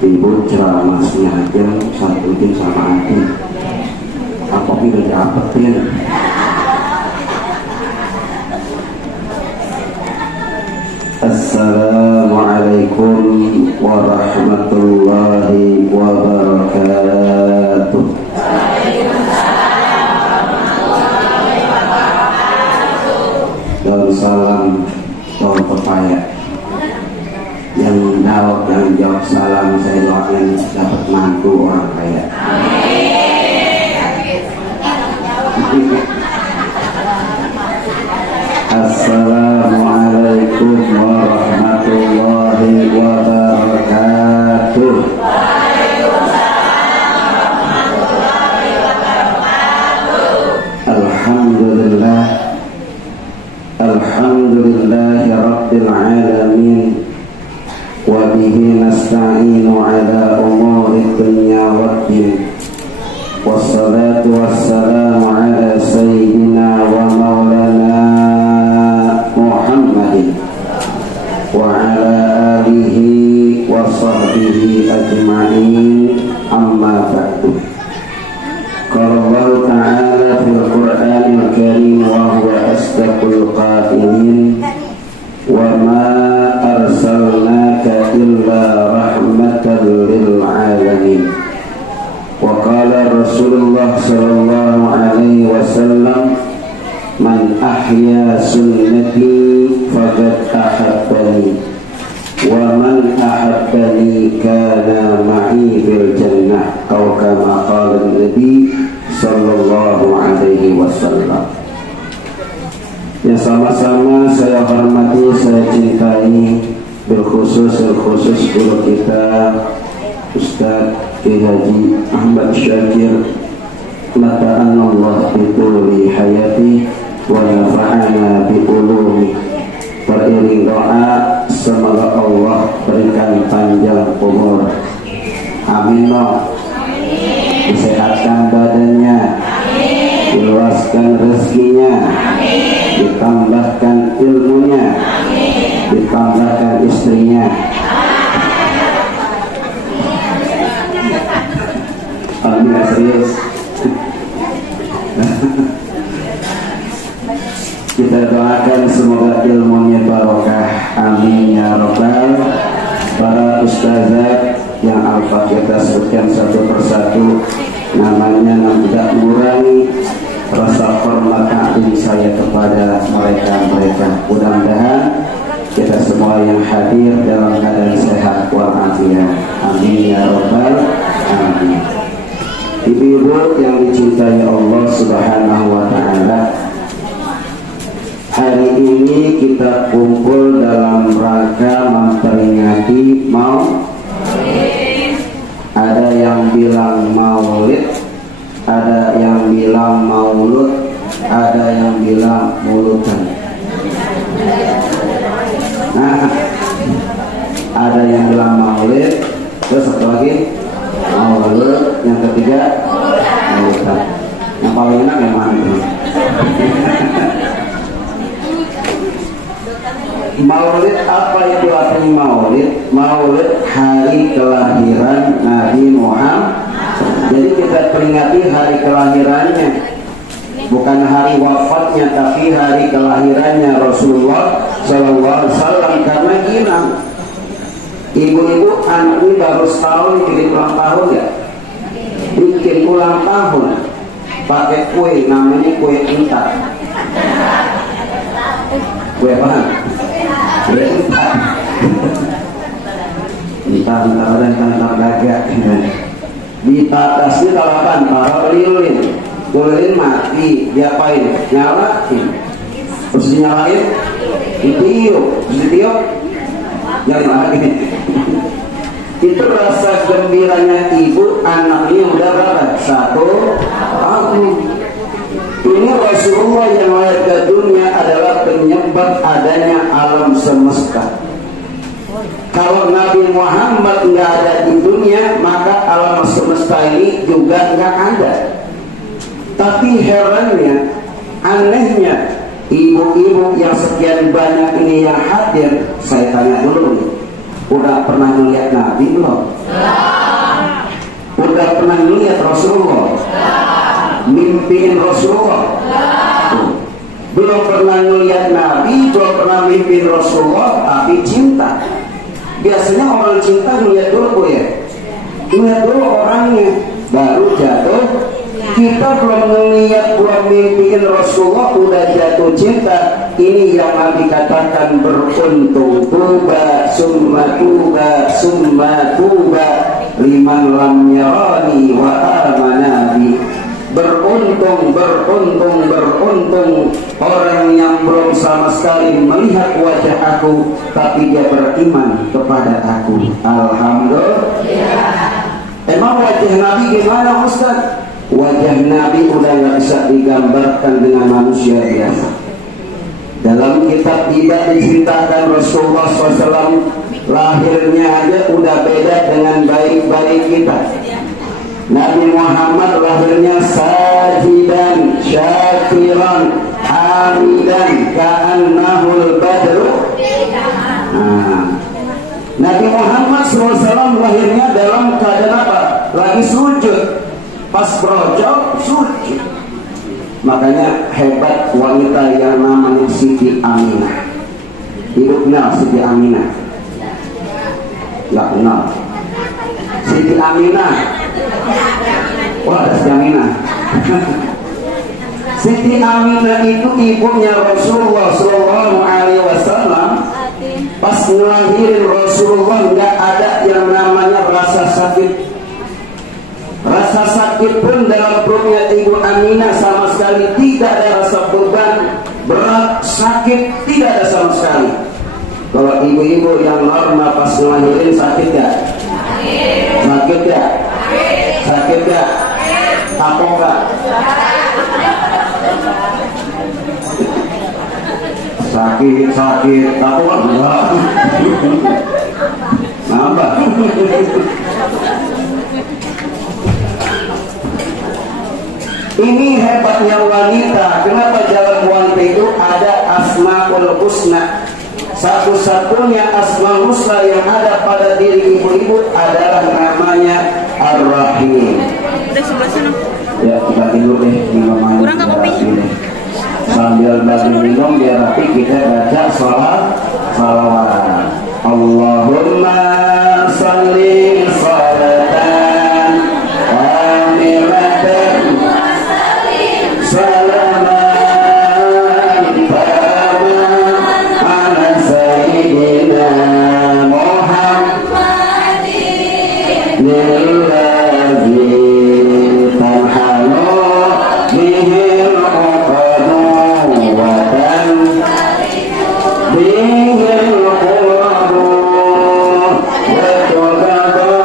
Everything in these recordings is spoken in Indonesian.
Ibu ceramahnya aja satu tim sama antum. Apa pilih diapetin? Assalamualaikum warahmatullahi wabarakatuh. Dan salam daun pepaya. Yang jawab salam saya doakan dapat mantu orang kaya. Assalamualaikum warahmatullahi wabarakatuh. Alhamdulillah, alhamdulillahi rabbil alamin. Wa bihi nasta'inu ala umuri dunya waddin. Wassalatu wassalamu ala sayyidina wa maulana Muhammadin wa ala alihi wa sahbihi ajma'in, amma ba'du. Qala Allah ta'ala fil Qur'anil Karim wa huwa asdaqul qailin wa ma arsalnaka illa rahmatan lil alamin. Wa qala Rasulullah sallallahu alaihi wasallam, man ahya sunnati faqad ahabbani wa man ahabbani kana ma'i fil jannah, atau kama qala Nabi sallallahu alaihi wasallam. Yang sama-sama saya hormati, saya cintai, berkhusus guru kita Ustaz Kiai Haji Ahmad Syakir, mata'anallah bituli hayati wa nafa'ana bi ulumi. Beriring doa semoga Allah berikan panjang umur, amin. Disehatkan badannya, diluaskan rezekinya, ditambahkan ilmunya, ditambahkan istrinya. Amin, serius. Kita doakan semoga ilmunya barokah, amin ya robbal. Para ustazah yang al-fatihah sebutkan satu persatu namanya, yang tidak mengurangi rasa hormat kagum saya kepada mereka. Mudah-mudahan kita semua yang hadir dalam keadaan sehat walafiat, amin ya robbal alamin. Ibu-ibu yang dicintai Allah Subhanahu wa ta'ala, hari ini kita kumpul dalam rangka memperingati ada yang bilang maulid, ada yang bilang maulud, ada yang bilang mulutan. Nah, ada yang bilang maulid, terus satu lagi maulud, yang ketiga mulutan. Yang paling enak yang mana itu? Maulid, apa itu artinya maulid? Maulid hari kelahiran Nabi Muhammad. Jadi kita peringati hari kelahirannya, bukan hari wafatnya, tapi hari kelahirannya Rasulullah Sallallahu Alaihi Wasallam. Karena gini, ibu-ibu anak ini baru setahun bikin ulang tahun ya, bikin ulang tahun pakai kue, namanya kue entar. Kue apa? Kue entar. Entar gagak. Ditatasnya kalau kan taruh lilin mati, diapain? Nyalain. Terus dinyalain, ditiup, nyalain lagi. Itu rasa gembiranya ibu, anaknya udah berapa? 1 tahun. Ini Rasulullah yang lahir ke dunia adalah penyebab adanya alam semesta. Kalau Nabi Muhammad nggak ada di dunia, maka alam semesta ini juga nggak ada. Tapi herannya, anehnya, ibu-ibu yang sekian banyak ini yang hadir, saya tanya dulu nih, udah pernah melihat Nabi belum? belum pernah melihat Nabi, belum pernah mimpi Rasulullah, tapi cinta. Biasanya orang cinta melihat dulu ya, melihat dulu orangnya, baru jatuh. Kita belum melihat, belum mimpiin Rasulullah, udah jatuh cinta. Ini yang Nabi katakan, beruntung tuba summa tuba summa tuba liman lam yarani wa amana bi. Beruntung, beruntung, beruntung orang yang belum sama sekali melihat wajah aku, tapi dia beriman kepada aku. Alhamdulillah. Emang wajah Nabi gimana Ustaz? Wajah Nabi udah gak bisa digambarkan dengan manusia biasa. Dalam kitab tidak diceritakan Rasulullah SAW lahirnya aja udah beda dengan bayi-bayi kita. Nabi Muhammad lahirnya sajidan, syakiran, hamidan, ka'annahul badru. Nabi Muhammad SAW lahirnya dalam keadaan apa? Lagi sujud. Pas brojol, sujud. Makanya hebat wanita yang namanya Siti Aminah. Ibu kenal Siti Aminah? Gak kenal. Siti Aminah. Wah, ada Siti Aminah. Siti Aminah itu ibunya Rasulullah SAW. Pas ngelahirin Rasulullah nggak ada yang namanya rasa sakit. Rasa sakit pun dalam perutnya ibu Aminah sama sekali tidak ada, rasa beban berat sakit tidak ada sama sekali. Kalau ibu-ibu yang normal pas ngelahirin sakit gak? Sakit gak? Sakit gak? Kapok gak? Sakit, kapok gak? Nambah. Ini hebatnya wanita. Kenapa jalan wanita itu ada Asmaul Husna? Satu-satunya Asmaul Husna yang ada pada diri ibu-ibu adalah namanya Ar-Rahim. Udah sebelah sana. Ya, kita tidur deh di rumahnya. Kurang nggak kopi? Sambil bagi minum biar rapi kita baca salawat. Allahumma salli salatan kamilatan salaman taman ala sayyidina Muhammadin lillazi tanhalu bihil uqadu wa bihil qurabu wa tuqadu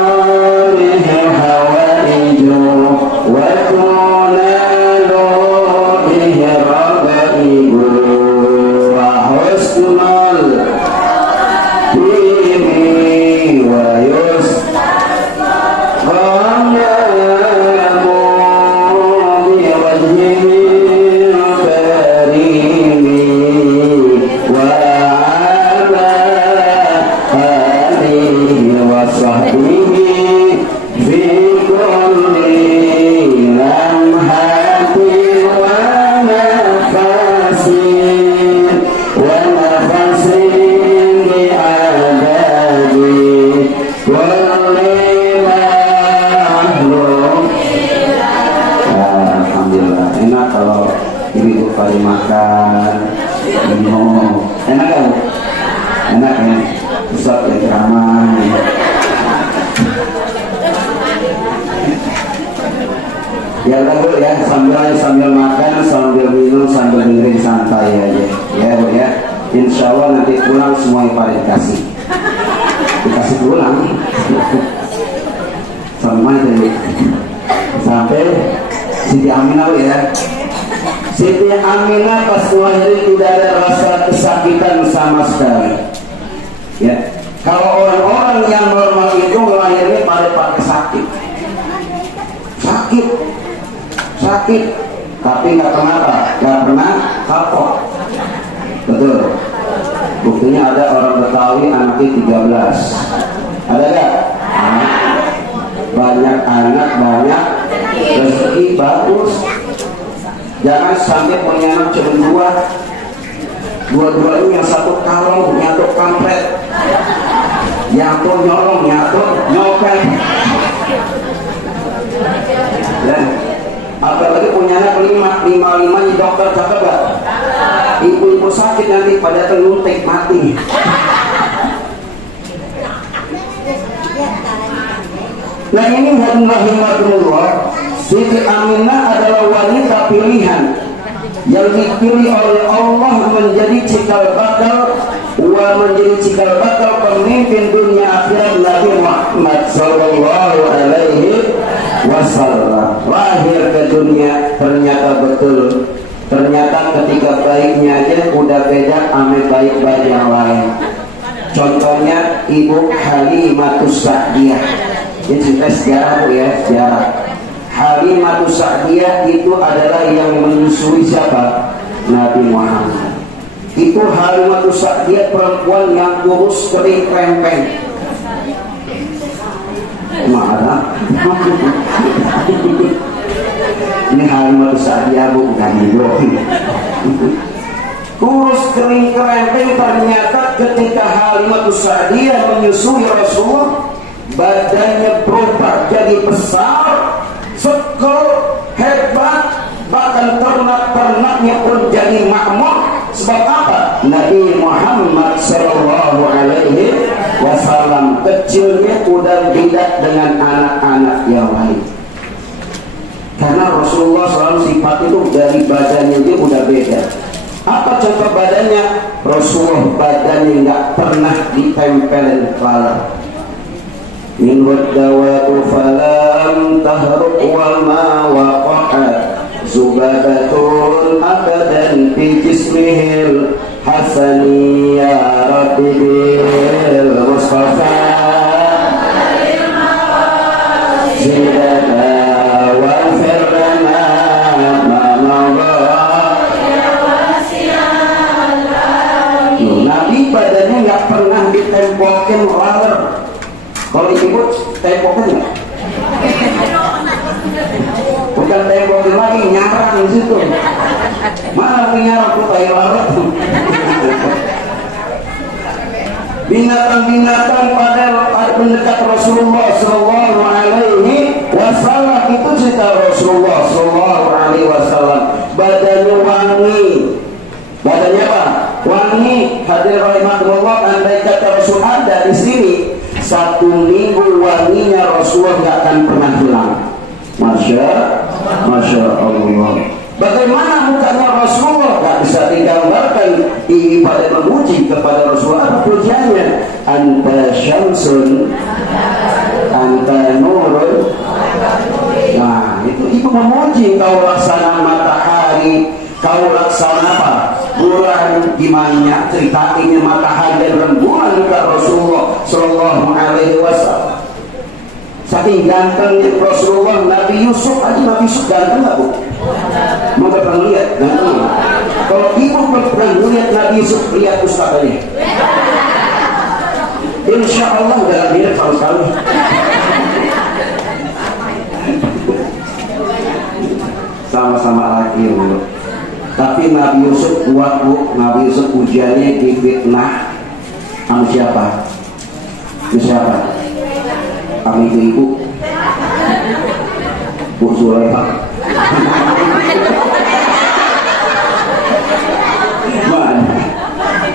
bihil hawaiju wa tunalu bihil ragaibu wa husnul bihi wa yusqamu biwajhihi karimi wa ala alihi wa sahbihi fi kulli lamhati wa nafasin bi'adadi kulli makhluk. Alhamdulillah, enak kalau ibu kali makan minum. Enak kan? Enak ya? Ustaz ya ceramah. Ya udah Bu ya, sambil makan, sambil minum, sambil dengerin santai aja. Ya Bu ya. Insya Allah nanti pulang semua pada dikasih pulang. Sama itu sampai Siti Aminah Bu ya. Siti Aminah pas ngelahirin tidak ada rasa kesakitan sama sekali. Ya, kalau orang-orang yang normal itu ngelahirin pada pakai sakit, tapi nggak pernah kapok. Betul. Buktinya ada orang Betawi anaknya 13. Ada nggak? Banyak anak, banyak rezeki, bagus. Jangan sampai punya anak cuma 2, Dua-duanya, yang satu kalong, nyatu kampret, yang satu nyolong, nyatu nyopet. Dan apalagi punya anak lima dokter, cakep gak? Ibu-ibu sakit nanti pada teluntik mati. Nah ini rahimahullah, Siti Aminah adalah wanita pilihan yang dipilih oleh Allah menjadi cikal bakal pemimpin dunia akhirat Nabi Muhammad sallallahu alaihi wasallam. Lahir ke dunia ternyata betul, ternyata ketika baiknya aja udah beda ame baik-baik yang lain. Contohnya Ibu Halimatus Sa'diyah. Ini cerita sejarah Bu ya, sejarah. Halimatus Sa'diyah itu adalah yang menyusui siapa? Nabi Muhammad. Itu Halimatus Sa'diyah perempuan yang kurus kering krempeng. Mana? Ini Halimatus Sa'diyah bukan Ibu. Kurus kering krempeng, ternyata ketika Halimatus Sa'diyah menyusui Rasulullah, badannya berubah jadi besar, sekal, hebat, bahkan ternak-ternaknya pun jadi makmur. Sebab apa? Nabi Muhammad sallallahu alaihi wasallam kecilnya udah beda dengan anak-anak yang lain. Karena Rasulullah selalu sifat itu dari badannya dia udah beda. Apa contoh badannya? Rasulullah badannya nggak pernah ditempelin lalat. Min waddawatu falam tahruk wa ma waqa'at zubabatun abadan fi jismihil hasani ya rabbi bil mustafa zidana wa firna ma'amalla. Nabi badannya nggak pernah ditempokin laler. Kalau ibu tempokin nggak? Bukan tempokin lagi, nyarang di situ. Mana nyarang tuh kayak lalat? Binatang-binatang pada mendekat Rasulullah Sallallahu Alaihi Wasallam itu cerita Rasulullah Sallallahu Alaihi Wasallam. Badannya wangi. Badannya apa? Wangi. Hadir rahimahullah, andai kata Rasul ada di sini, 1 minggu wanginya Rasulullah gak akan pernah hilang. Masya Allah. Bagaimana mukanya Rasulullah? Gak bisa digambarkan. Ini pada memuji kepada Rasulullah. Apa pujiannya? Anta syamsun, anta nurun. Nah itu memuji. Kau laksana matahari, kau laksana apa? Bulan. Gimana ceritainnya matahari dan rembulan ke Rasulullah Sallallahu Alaihi Wasallam. Saking gantengnya Rasulullah. Nabi Yusuf aja, Nabi Yusuf ganteng gak Bu? Mau pernah lihat ganteng? Kalau ibu pernah lihat Nabi Yusuf, lihat Ustaz tadi. Insya Allah gak lihat sama sekali. Sama-sama laki Bu. Tapi Nabi Yusuf kuat Bu. Nabi Yusuf ujiannya difitnah sama siapa? Siapa? Kami ibu Bu Zulaikha.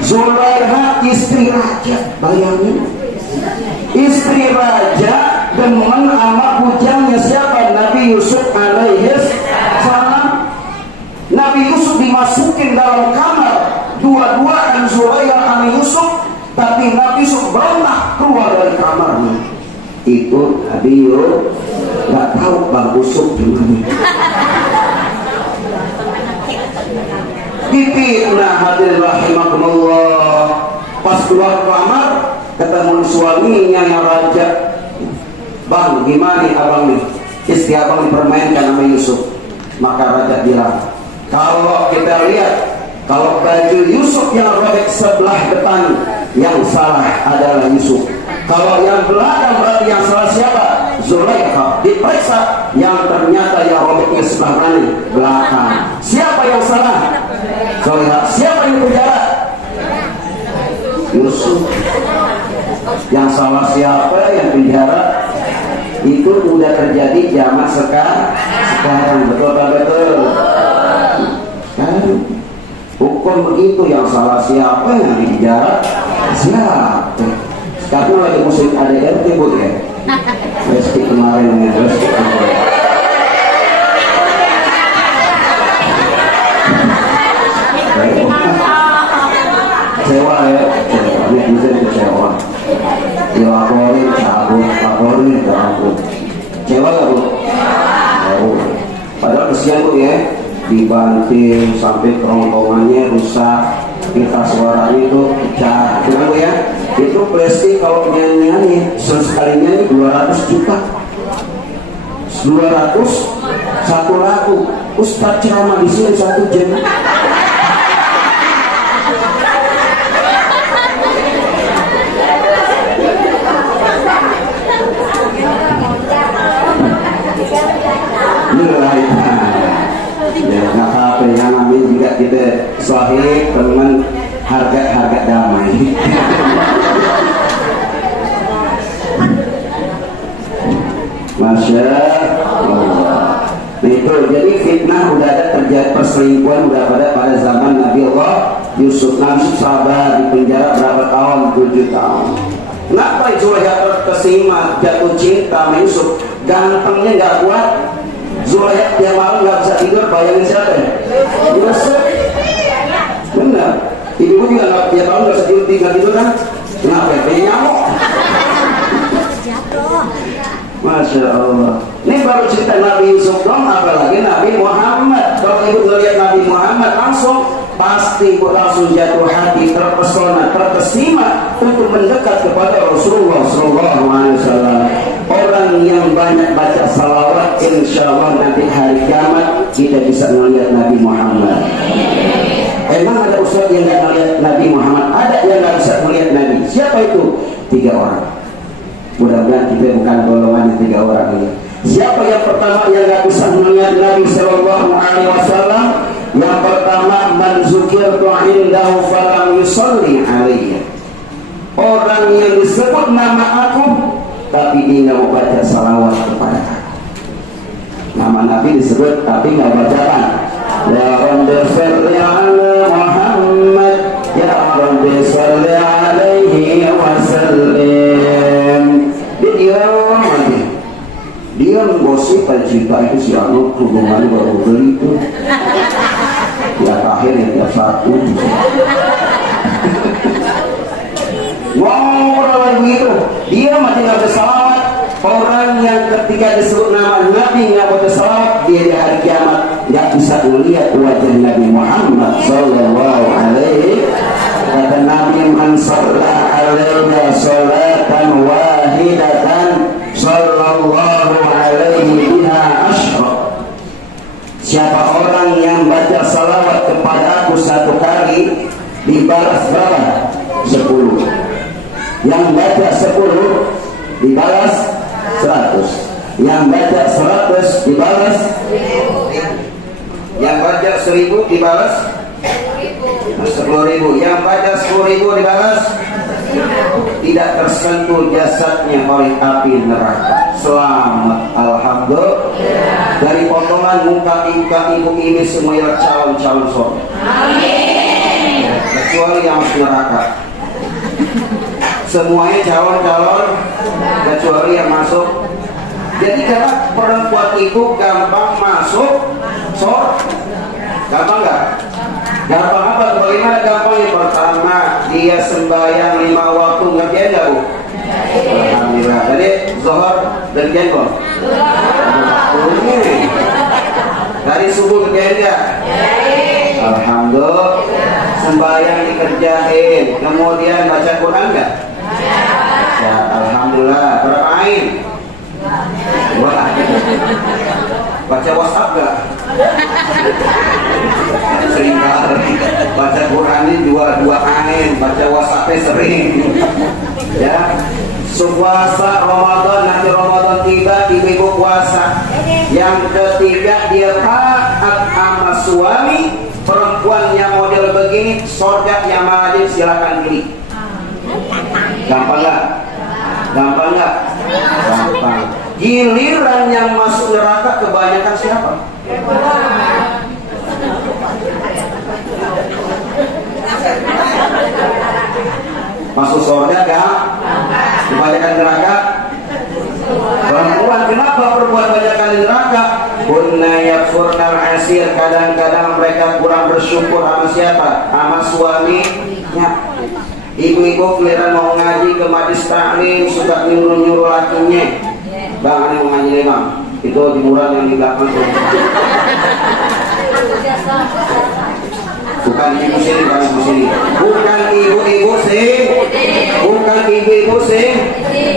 Zulaikha istri raja. Bayangin, istri raja demen sama bujangnya siapa? Nabi Yusuf alaihi salam. Nabi Yusuf dimasukin dalam kamar dua-duaan Zulaikha sama Yusuf, tapi Nabi Yusuf berontak keluar dari kamarnya. Itu Nabi Yusuf nggak tahu Bang Yusuf gimana. Dipitnah hadir rahimahullah. Pas keluar kamar ketemu suaminya yang raja. Bang, gimana abang nih? Istri abang dipermainkan sama Yusuf. Maka raja bilang, kalau kita lihat, kalau baju Yusuf yang robek sebelah depan, yang salah adalah Yusuf. Kalau yang belakang berarti yang salah siapa? Zulaikha. Diperiksa, yang ternyata yang robeknya sebelah mana? Belakang. Siapa yang salah? Zulaikha. Siapa yang penjara? Yusuf. Yang salah siapa yang penjara? Itu udah terjadi zaman sekarang. Betul tak betul? Kan hukum begitu, yang salah siapa yang penjara? Siapa? Sekarang lagi musim ADRT bu ya. Resti kemarin ya, Resti kemarin. Kecewa ya, netizen kecewa. Dilaporin cabut, laporin cabut. Kecewa gak bu? Padahal kesian bu ya, dibanting sampai kerongkongannya rusak, pita suaranya itu pecah. Kenapa bu ya? Itu plastik kalau nyanyi sekali nyanyi 200 juta. 200 satu lagu. Ustaz ceramah di sini 1 jam. Ya, nggak apa-apa yang namanya juga kita sahih dengan harga damai. Masya Allah. Nah itu jadi fitnah udah ada, terjadi perselingkuhan udah pada zaman Nabi Allah Yusuf. Nabi sabar di penjara berapa tahun? 7 tahun. Kenapa Zulaikha terkesima jatuh cinta sama Yusuf? Gantengnya nggak kuat. Zulaikha tiap malam nggak bisa tidur, bayangin siapa ya? Yusuf. Benar. Ibu juga nggak tiap malam nggak bisa tidur kan? Kenapa? Dia nyamuk. Masya Allah. Ini baru cerita Nabi Yusuf dong, apalagi Nabi Muhammad. Kalau ibu melihat Nabi Muhammad langsung pasti ibu langsung jatuh hati, terpesona, terkesima untuk mendekat kepada Rasulullah SAW. Orang yang banyak baca salawat, insya Allah nanti hari kiamat kita bisa melihat Nabi Muhammad. Emang ada ustaz yang nggak melihat Nabi Muhammad? Ada yang nggak bisa melihat Nabi. Siapa itu? 3 orang. Mudah-mudahan kita bukan golongan 3 orang ini. Siapa yang pertama yang nggak bisa melihat Nabi Sallallahu Alaihi Wasallam? Yang pertama, man zukirtu indahu falam yusalli alaihi. Orang yang disebut nama aku, tapi dia nggak baca salawat kepada aku. Nama Nabi disebut, tapi nggak bacakan. Ya Rabbi salli ala Muhammad, ya Rabbi salli alaihi wasallim. Dia menggosip cerita itu si Anu hubungan baru beli itu ya akhir yang tiap satu ngobrol lagi begitu. Dia masih nggak bersalawat. Orang yang ketika disebut nama Nabi nggak bersalawat, dia di hari kiamat nggak bisa melihat wajah Nabi Muhammad Sallallahu Alaihi. Kata Nabi, man shalla alaihi sholatan wahidatan sallallahu alaihi biha asyra. Siapa orang yang baca salawat kepada aku 1 kali, dibalas berapa? 10. Yang baca 10 dibalas 100. Yang baca 100 dibalas 1000. Yang baca 1000 dibalas 10.000. Yang baca 10.000 dibalas tidak tersentuh jasadnya oleh api neraka. Selamat, alhamdulillah. Dari potongan muka ibu ini semuanya calon-calon surga. Amin. Kecuali yang masuk neraka. Semuanya calon-calon kecuali yang masuk. Jadi karena perempuan itu gampang masuk surga. Gampang nggak? Gampang apa? Bagaimana gampangnya? Pertama, dia sembahyang 5 waktu, ngerjain nggak bu? Alhamdulillah. Tadi zuhur ngerjain kok? Dari subuh ngerjain nggak? Alhamdulillah. Sembahyang dikerjain. Kemudian baca Quran nggak? Ya, alhamdulillah. Berapa ain? Wah. Baca WhatsApp nggak? Sering kali baca Quran ini 2 ain, baca WhatsApp sering. Ya, puasa Ramadan, nanti Ramadan tiba, ibu puasa. Yang ketiga, dia taat sama suami. Perempuan yang model begini, surga yang majid silakan pilih. Gampang nggak? Gampang nggak? Gampang. Giliran yang masuk neraka kebanyakan siapa? Masuk surga kan? Kebanyakan neraka perempuan. Kenapa perempuan kebanyakan di neraka? Kunna yakfurnal asir. Kadang-kadang mereka kurang bersyukur sama siapa? Sama suaminya. Ibu-ibu keliran mau ngaji ke majlis taklim suka nyuruh-nyuruh lakinya, bang ini mau ngaji bang, itu jemuran yang di belakang tuh. Bukan ibu sini, bang ibu sini. Bukan ibu-ibu sih, bukan ibu-ibu sih,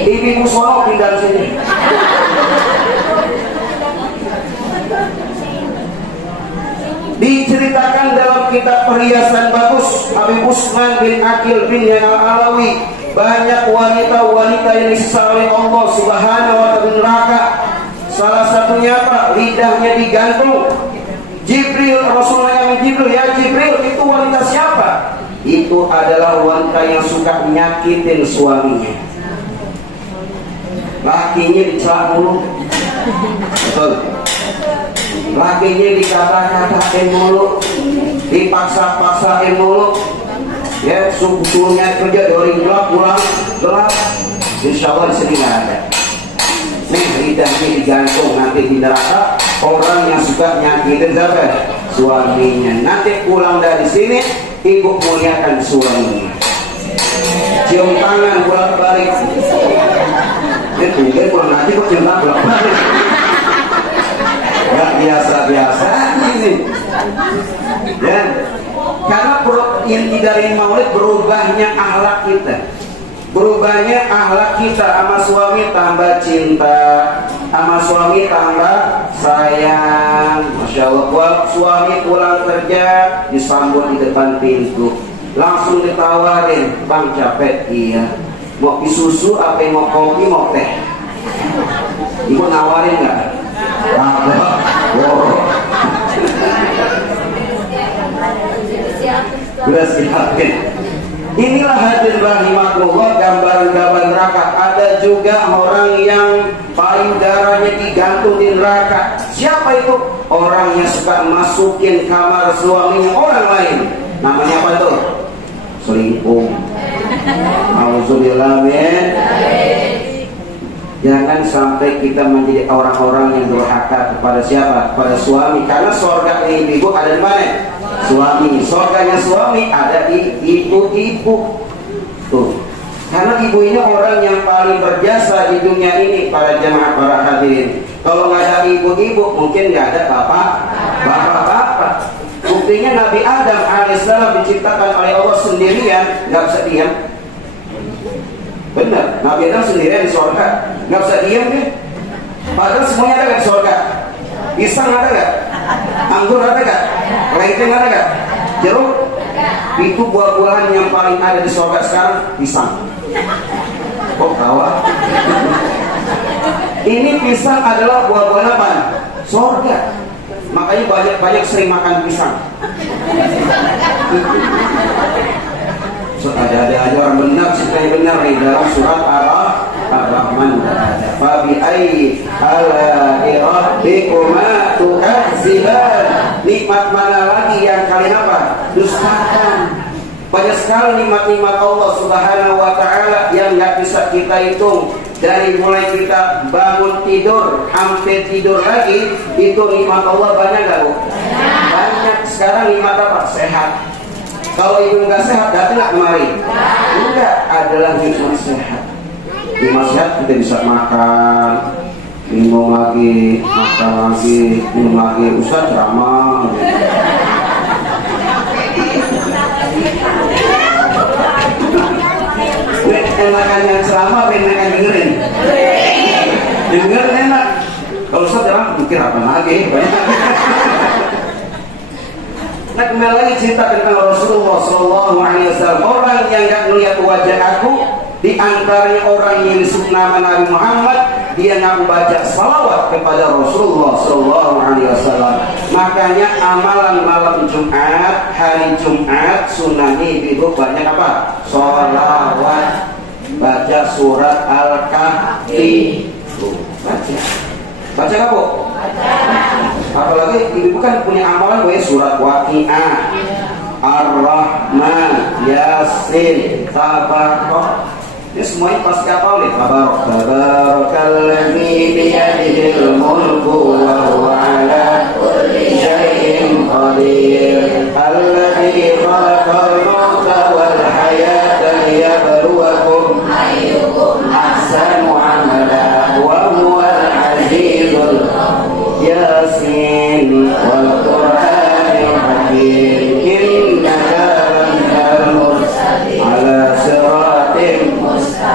ibu-ibu sono tinggal sini. Diceritakan dalam kitab Perhiasan Bagus Habib Usman bin Aqil bin Al-Alawi, banyak wanita-wanita yang disiksa oleh Allah Subhanahu wa ta'ala neraka. Salah satunya apa? Lidahnya digantung. Jibril, Rasulullah yang Jibril, ya Jibril, itu wanita siapa? Itu adalah wanita yang suka nyakitin suaminya. Lakinya dicela mulu. Betul. Lakinya dikata-katain mulu, dipaksa-paksain mulu. Ya, subuhnya kerja dari gelap pulang gelap. Insya Allah di sini nggak ada. Nih lidahnya digantung nanti di neraka. Orang yang suka nyakitin siapa? Suaminya. Nanti pulang dari sini, ibu muliakan suaminya. Cium tangan bolak-balik. Itu dia pulang ngaji kok cium tangan bolak-balik. Gak biasa-biasa ini. Dan karena inti dari maulid berubahnya akhlak kita. Berubahnya akhlak kita, sama suami tambah cinta, sama suami tambah sayang. Masya Allah, suami pulang kerja disambut di depan pintu, langsung ditawarin, bang capek? Iya. Mau susu apa mau kopi mau teh? Ibu nawarin nggak? Udah siapin. Inilah hadir rahimahullah gambaran-gambaran neraka. Ada juga orang yang paling darahnya digantung di neraka. Siapa itu? Orang yang suka masukin kamar suaminya orang lain. Namanya apa tuh? Selingkuh. Auzubillah min. Jangan sampai kita menjadi orang-orang yang durhaka kepada siapa? Kepada suami. Karena surga ibu ada di mana? Suami. Surganya suami ada di ibu-ibu. Tuh. Karena ibu ini orang yang paling berjasa di dunia ini, para jemaah, para hadirin. Kalau nggak ada ibu-ibu, mungkin nggak ada bapak-bapak. Buktinya Nabi Adam alaihissalam diciptakan oleh Allah sendirian, nggak bisa diam. Benar, Nabi Adam sendirian di surga, nggak bisa diam deh. Padahal semuanya ada di surga. Pisang ada nggak? Anggur ada nggak? Lengkeng ada nggak? Jeruk? Itu buah-buahan yang paling ada di surga sekarang, pisang. Kok tawa? Ini pisang adalah buah-buahan apa? Surga. Makanya banyak sering makan pisang. Ada orang benar, ceritanya benar nih dalam surat Ar-Rahman. Fabi ayyi ala'i rabbikuma tukadziban. Nikmat mana lagi yang kalian apa? Dustakan. Banyak sekali nikmat-nikmat Allah Subhanahu wa ta'ala yang nggak bisa kita hitung. Dari mulai kita bangun tidur hampir tidur lagi, itu nikmat Allah banyak nggak Bu? Banyak. Sekarang nikmat apa? Sehat. Kalau ibu nggak sehat, datang nggak kemari? Enggak, adalah nikmat sehat. Nikmat sehat kita bisa makan, minum lagi, makan lagi, minum lagi. Ustaz ceramah. Enakan yang ceramah, enakan dengerin. Dengerin enak. Kalau Ustaz ceramah, mikir apa lagi? Nah, kembali lagi cerita tentang Rasulullah Sallallahu Alaihi Wasallam. Orang yang nggak melihat wajah aku, di antaranya orang yang disebut nama Nabi Muhammad, dia nggak membaca salawat kepada Rasulullah Sallallahu Alaihi Wasallam. Makanya amalan malam Jumat, hari Jumat, sunnah ibu banyak apa? Salawat. baca surat Al-Kahfi. Baca apa? Apalagi ibu kan punya amalan surat Waqiah, Ar-Rahman, Yasin, Tabarak. Ini semuanya pasti hafal nih. Tabarakalladzi biyadihil mulku wa huwa ala kulli syai'in qadir. Alladzi khalaqal mauta wal hayata liyabluwakum ayyukum ahsanu amala wa huwal azizul Yasin wal Qur'anil hakim. Innaka laminal mursalin ala siratin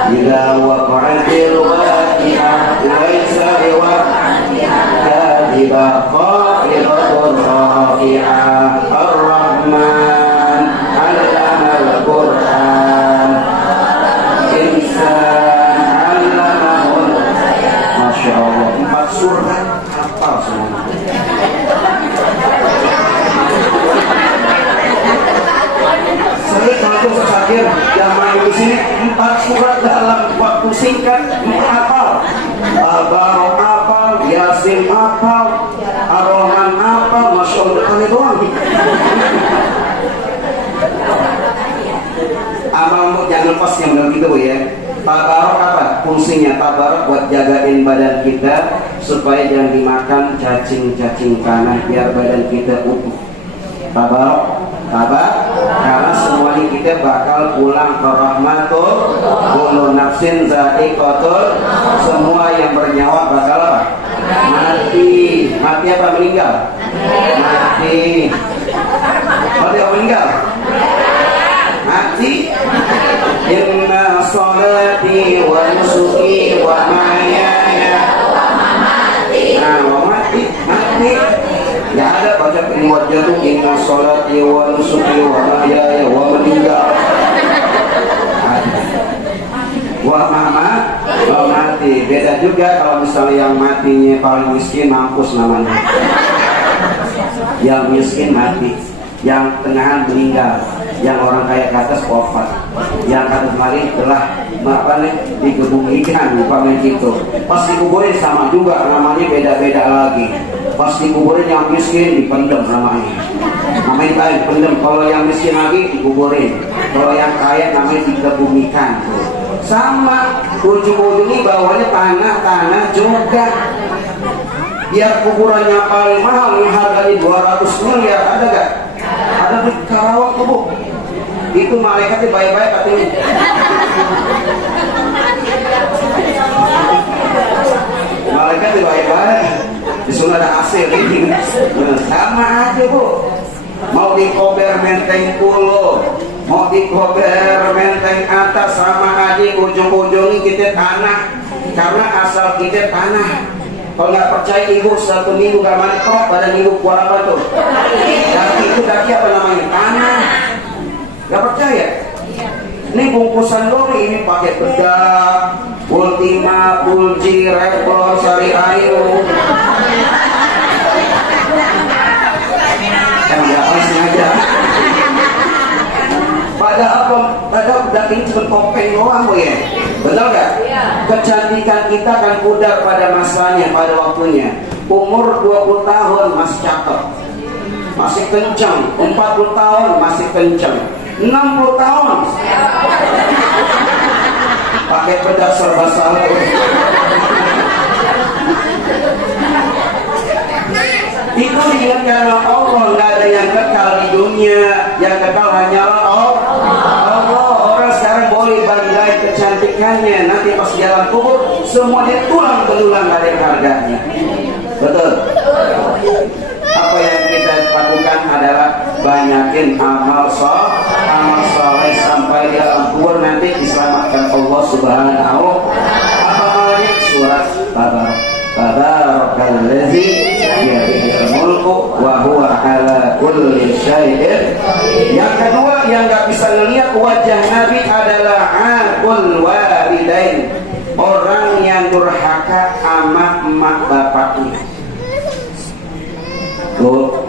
إذا وقعت الواقعة ليس لوقعتها كاذبة خافضة رافعة الرحمن علم القرآن إنسان علمه Masya Allah 4 surat hafal semua. Saya kalau sakit yang main di sini 4 surat dalam waktu singkat hafal. Al-Baqarah hafal, Yasin hafal, Ar-Rahman hafal, Masya Allah kali doang. Amal jangan lepas yang benar gitu ya. Tabarak apa? Fungsinya tabarak buat jagain badan kita supaya jangan dimakan cacing-cacing tanah, biar badan kita utuh. Tabarak karena semuanya kita bakal pulang ke rahmatul kullu nafsin za'iqatul, semua yang bernyawa bakal apa? Mati apa meninggal? Mati apa meninggal? Mati. Inna salati wa nusuki wa mahyaya wa mamati. Nah, mati. Nggak ada baca kalimat jatuh inna sholati wa nusuki wa mahyaya wa meninggal. Wa mati. Beda juga kalau misalnya yang matinya paling miskin mampus namanya. Yang miskin mati, yang tengahan meninggal, yang orang kaya ke atas wafat, yang atas kemarin telah dikebumikan umpamanya gitu. Pas dikuburin sama juga namanya beda-beda lagi. Pas dikuburin yang miskin dipendem namanya dipendem. Kalau yang miskin lagi dikuburin, kalau yang kaya namanya dikebumikan. Sama ujung-ujungnya bawahnya tanah juga. Biar kuburannya paling mahal yang harganya 200 miliar, ada gak? Ada di Karawang tuh Bu. Itu malaikatnya baik-baik katanya. Malaikatnya baik-baik. Di sana ada AC ini. Sama aja Bu. Mau dikober menteng pulau, mau dikober menteng atas, sama aja ujung-ujungnya kita tanah. Karena asal kita tanah. Kalau nggak percaya ibu 1 minggu gak mantok, pada minggu keluar apa tuh? Kaki itu kaki apa namanya? Tanah. Gak percaya? Ini bungkusan doang, ini pakai bedak, Ultima, Ulji, Repro, Sari Ayu. Jangan sengaja. Padahal bedak ini cuma topeng doang Bu ya. Betul gak? Kecantikan kita akan pudar pada masanya, pada waktunya. Umur 20 tahun masih cakep, masih kencang. 40 tahun masih kencang. 60 tahun pakai bedak serba salah. Itu diingatkan Allah. Nggak ada yang kekal di dunia, yang kekal hanyalah Allah. Orang sekarang boleh banggain kecantikannya, nanti pas jalan kubur semuanya tulang belulang, nggak ada harganya. Betul. Apa yang kita lakukan adalah banyakin amal soleh sampai di alam kubur nanti diselamatkan Allah Subhanahu. Apa namanya? Surat Tabarakalladzi biyadihil mulku wa huwa ala kulli syai'in. Yang kedua yang nggak bisa ngelihat wajah Nabi adalah aqul walidain, orang yang durhaka sama emak bapaknya. Bu,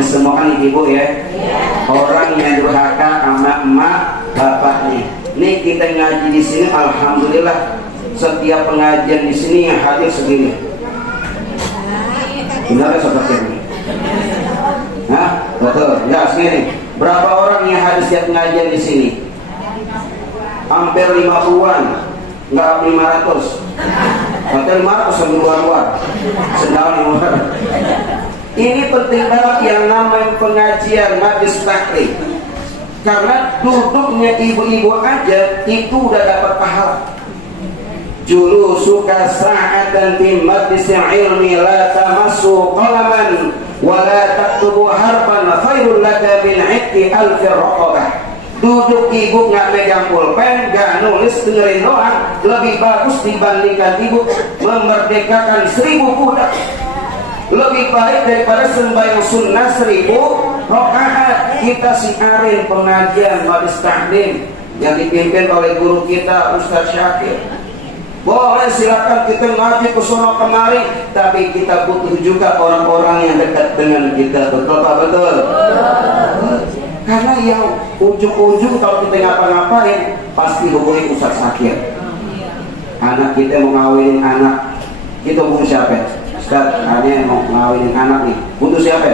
Semua kan ibu ya. Orang yang durhaka sama emak bapaknya. Nih kita ngaji di sini, alhamdulillah. Setiap pengajian di sini yang hadir segini. Benar ya seperti ini? Hah? Betul. Ya segini. Berapa orang yang hadir setiap pengajian di sini? Hampir 50-an. Enggak 500. Hampir 500 sambil luar-luar. Sendawan yang luar. Ini penting banget yang namanya pengajian majlis taklim. Karena duduknya ibu-ibu aja itu udah dapat pahala. Julusuka sa'atan fi majlisil ilmi la tamassu qalaman wa la taktubu harfan khairul laka min 'iqqi alfi raqabah. Duduk ibu nggak megang pulpen, nggak nulis, dengerin doang, lebih bagus dibandingkan ibu memerdekakan 1000 budak. Lebih baik daripada sembahyang sunnah 1000 rakaat. Kita siarin pengajian majlis taklim yang dipimpin oleh guru kita Ustaz Syakir. Boleh silakan kita ngaji ke sono kemari, tapi kita butuh juga orang-orang yang dekat dengan kita. Betul Pak? Betul. Karena yang ujung-ujung kalau kita ngapa-ngapain pasti hubungi Ustaz Syakir. Anak kita mau ngawinin anak, kita hubungi siapa? Ustaz, ada mau ngawinin anak nih, butuh siapa?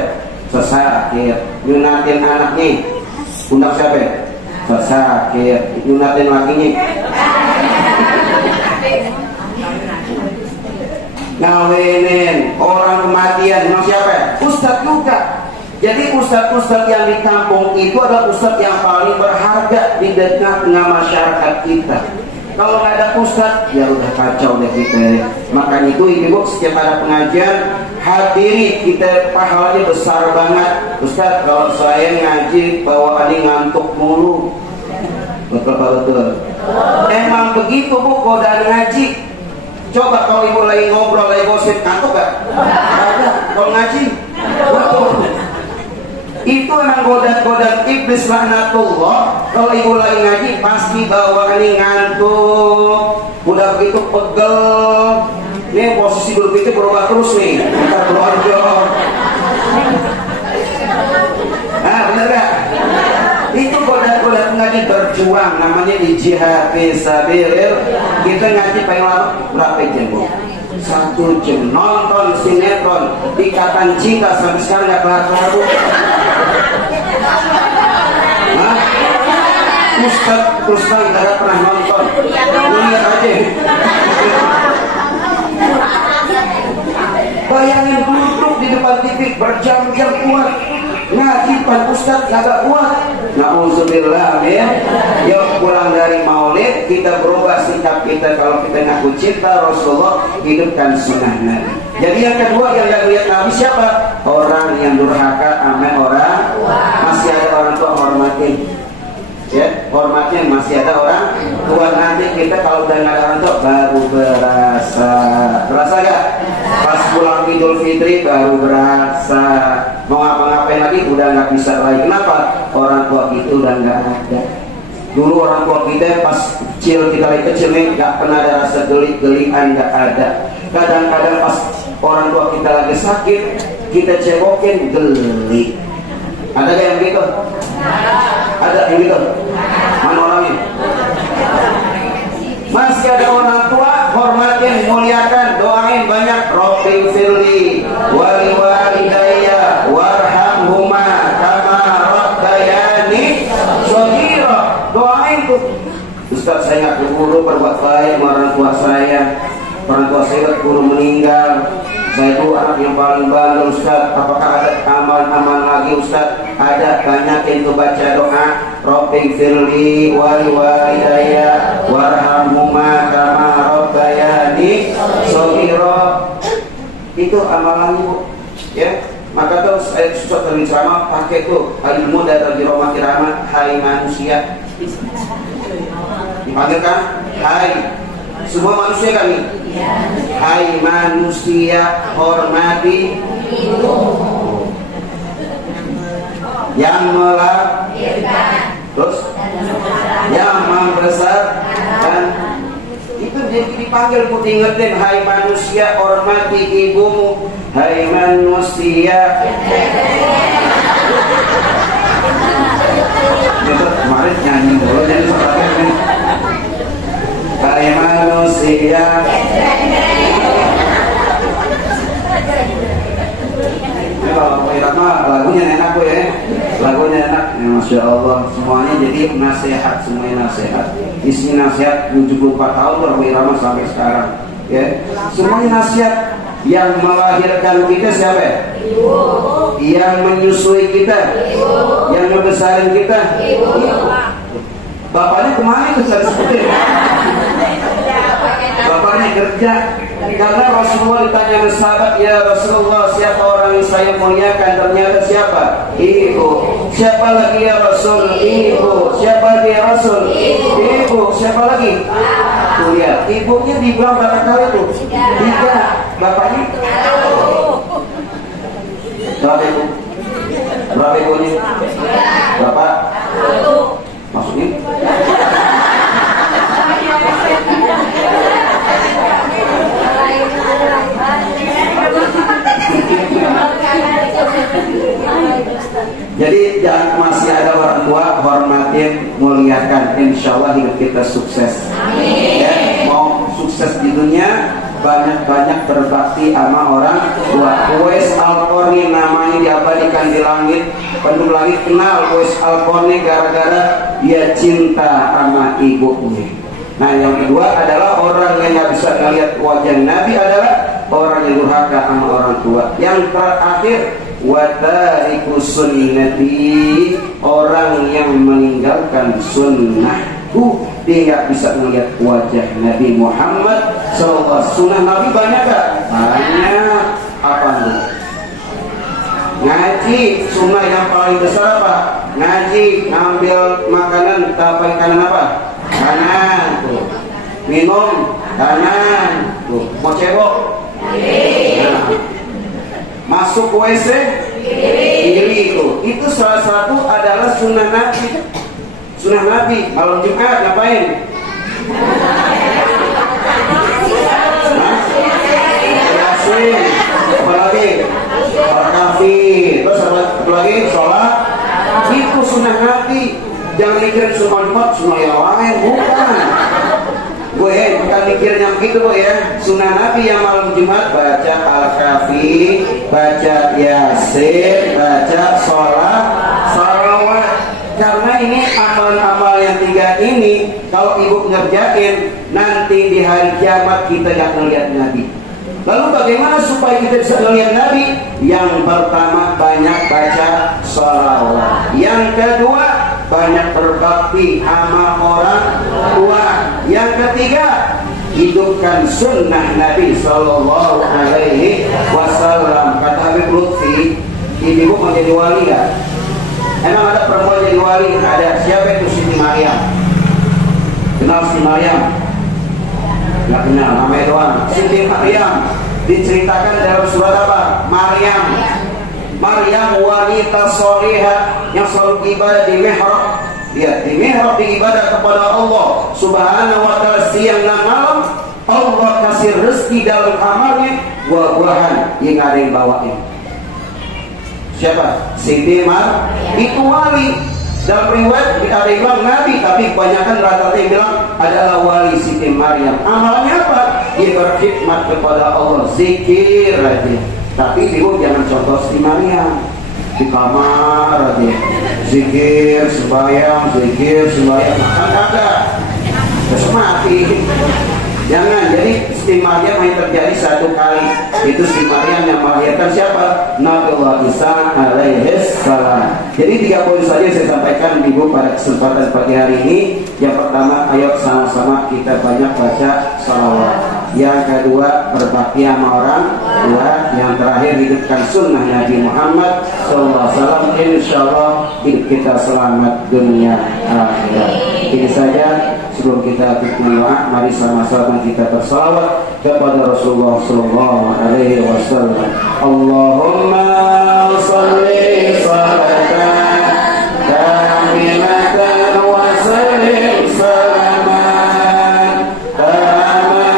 Sesakir. Nyunatin anaknya, undang siapa? Sesakir. Nyunatin lakinya, ngawinin orang kematian, undang siapa? Ustaz juga. Jadi ustaz-ustaz yang di kampung itu adalah ustaz yang paling berharga di tengah masyarakat kita. Kalau nggak ada ustaz, ya udah kacau deh kita. Makanya itu ibu setiap ada pengajian hadiri, kita pahalanya besar banget. Ustaz, kalau saya ngaji bawaannya ngantuk mulu. Betul. Emang begitu Bu, godaan ngaji. Coba kalau ibu lagi ngobrol, lagi gosip, ngantuk gak? Ada. Kalau ngaji, betul. Itu emang godaan iblis laknatullah. Kalau ibu lagi ngaji pasti bawaannya ngantuk, udah begitu pegel. Nih posisi dulu kita berubah terus nih, kita berojol. Nah bener gak? Itu godaan ngaji berjuang, namanya di jihad fisabilillah. Kita ngaji paling lama berapa jam Bu? 1 jam. Nonton sinetron Ikatan Cinta sampai sekarang gak kelar-kelar Bu. Hah? Ustaz gak pernah nonton. Lihat aja. Bayangin duduk di depan TV berjam-jam kuat ngaji pan Ustaz gak kuat. Na'udzubillah ya. Yuk pulang dari maulid kita berubah sikap kita. Kalau kita ngaku cinta Rasulullah, hidupkan sunnah Nabi. Jadi yang kedua yang gak lihat Nabi siapa? Orang yang durhaka sama orang. Masih ada orang tua hormatin. Ya, hormatnya masih ada orang tua. Nanti kita kalau udah nggak ada orang tua baru berasa gak? Pas pulang Idul Fitri baru berasa. Mau ngapa-ngapain lagi udah nggak bisa lagi. Kenapa? Orang tua itu udah nggak ada. Dulu orang tua kita pas kita lagi kecil nih nggak pernah ada rasa geli-gelian, nggak ada. Kadang-kadang pas orang tua kita lagi sakit kita cebokin geli. Ada gak yang begitu? Ada yang gitu? Mana orangnya? Masih ada orang tua, hormatin, muliakan, doain banyak. Rabbi firli wali walidayya warhamhuma kama rabbayani shaghira. Doain tuh. Ustaz, saya nggak guru berbuat baik sama orang tua saya. Orang tua saya guru meninggal. Saya itu anak yang paling bandel Ustaz. Apakah ada amal-amal lagi Ustaz? Ada, banyak itu baca doa Rabbi firli wali walidayya warhamhuma kama rabbayani shaghira. Itu amalannya Bu. Ya. Maka terus saya susah terima pakai tuh ilmu dari rahmat rahmat. Hai manusia. Dipanggil kan? Hai. Semua manusia kami. Hai manusia, hormati ibu yang melahirkan, terus yang membesarkan. Itu jadi dipanggil pun ingetin. Hai manusia, hormati ibumu. Hai manusia, Itu kemarin nyanyi dulu jadi seperti ini. Kayak manusia. Ini kalau irama lagunya enak bu ya, lagunya enak. Ya, Masya Allah, semuanya jadi nasihat, semuanya nasihat. Isi nasihat 74 tahun irama sampai sekarang. Ya, semuanya nasihat. Yang melahirkan kita siapa? Ibu. Yang menyusui kita? Ibu. Yang membesarin kita? Ibu. Bapaknya kemana itu saya sebutin? Bapaknya kerja. Karena Rasulullah ditanya oleh sahabat, ya Rasulullah, siapa orang yang saya muliakan? Ternyata siapa? Ibu. Siapa lagi ya Rasul? Ibu. Siapa lagi ya Rasul? Ibu. Siapa lagi? Tuh ya, ibunya dibilang berapa kali tuh? 3. Bapaknya? Berapa ibu? Berapa ibunya? Bapak? Maksudnya? Jadi jangan masih ada orang tua, hormatin, muliakan. Insya Allah hidup kita sukses. Ya, mau sukses di dunia, banyak-banyak berbakti sama orang tua. Uwais Al-Qarni namanya diabadikan di langit. Penduduk langit kenal Uwais Al-Qarni gara-gara dia cinta sama ibunya. Nah yang kedua adalah orang yang nggak bisa melihat wajah Nabi adalah orang yang durhaka sama orang tua. Yang terakhir watariku sunnati, orang yang meninggalkan sunnahku. Dia nggak bisa melihat wajah Nabi Muhammad SAW. Sunnah Nabi banyak gak? Banyak. Apa nih? Ngaji, sunnah yang paling besar apa? Ngaji, ngambil makanan, dapat kanan apa? Kanan. Tuh. Minum, kanan. Tuh. Mau cebok? Nah. Masuk WC? Kiri. Itu salah satu adalah sunnah Nabi. Sunnah Nabi, malam Jumat ngapain? Yasin. Apa lagi? Al-Kahfi. Terus apa lagi? Sholat. Itu sunnah Nabi. Jangan mikir sunnah Jumat, sunnah yang lain. Bukan. Gue bukan mikir yang gitu ya. Sunnah Nabi yang malam Jumat baca Al-Kahfi, baca Yasin, baca sholat, salawat. Karena ini amal-amal yang 3 ini kalau ibu ngerjain, nanti di hari kiamat kita gak melihat Nabi. Lalu bagaimana supaya kita bisa melihat Nabi? Yang pertama banyak baca sholawat. Yang kedua banyak berbakti sama orang tua. Yang ketiga hidupkan sunnah Nabi Sallallahu Alaihi Wasallam. Kata Habib Lutfi, ibu mau jadi wali gak? Emang ada perempuan jadi wali? Ada. Siapa itu? Siti Maryam. Kenal Siti Maryam? Gak kenal, namanya doang. Siti Maryam diceritakan dalam surat apa? Maryam. Maryam wanita solihah yang selalu ibadah di mihrab. Ya, di mihrab beribadah kepada Allah Subhanahu wa ta'ala siang dan malam. Allah kasih rezeki dalam kamarnya, buah-buahan yang ada yang bawain. Siapa? Siti Maryam. Itu wali. Dalam riwayat ada yang bilang Nabi, tapi kebanyakan rata-rata yang bilang adalah wali Siti Maryam. Amalnya apa? Dia berkhidmat kepada Allah, zikir aja. Tapi ibu jangan contoh Siti Maryam di kamar aja, zikir sembahyang, ada besok mati. Jangan. Jadi Siti Maryam yang terjadi satu kali. Itu Siti Maryam yang melahirkan siapa? Nabiullah Isa alaihi salam. Jadi 3 poin saja saya sampaikan ibu pada kesempatan pagi hari ini. Yang pertama, ayo sama-sama kita banyak baca salawat. Yang kedua, berbakti sama orang tua. Yang terakhir, hidupkan sunnah Nabi Muhammad SAW. Insyaallah hidup kita selamat dunia akhirat. Ini saja. Sebelum kita berdoa, mari sama-sama kita bersalawat kepada Rasulullah sallallahu alaihi wasallam. Allahumma shalli salatan kamilatan wa sallim salaman ala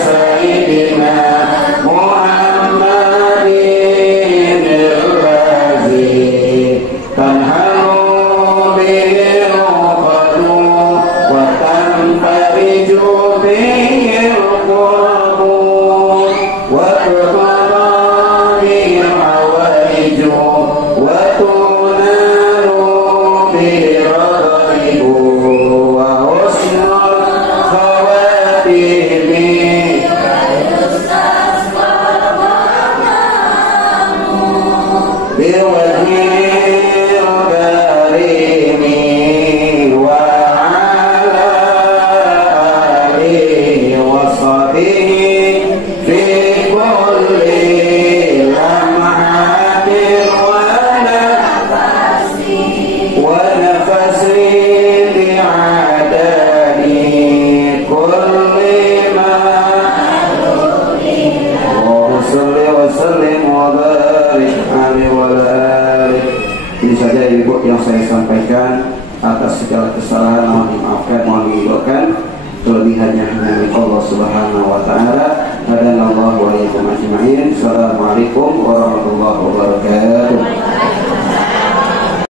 sayyidina Muhammadin al-razi yang saya sampaikan. Atas segala kesalahan mohon dimaafkan, mohon diridhokan. Kelebihannya hanya milik Allah Subhanahu wa taala. Hadanallahu wa iyyakum ajma'in. Assalamualaikum warahmatullahi wabarakatuh.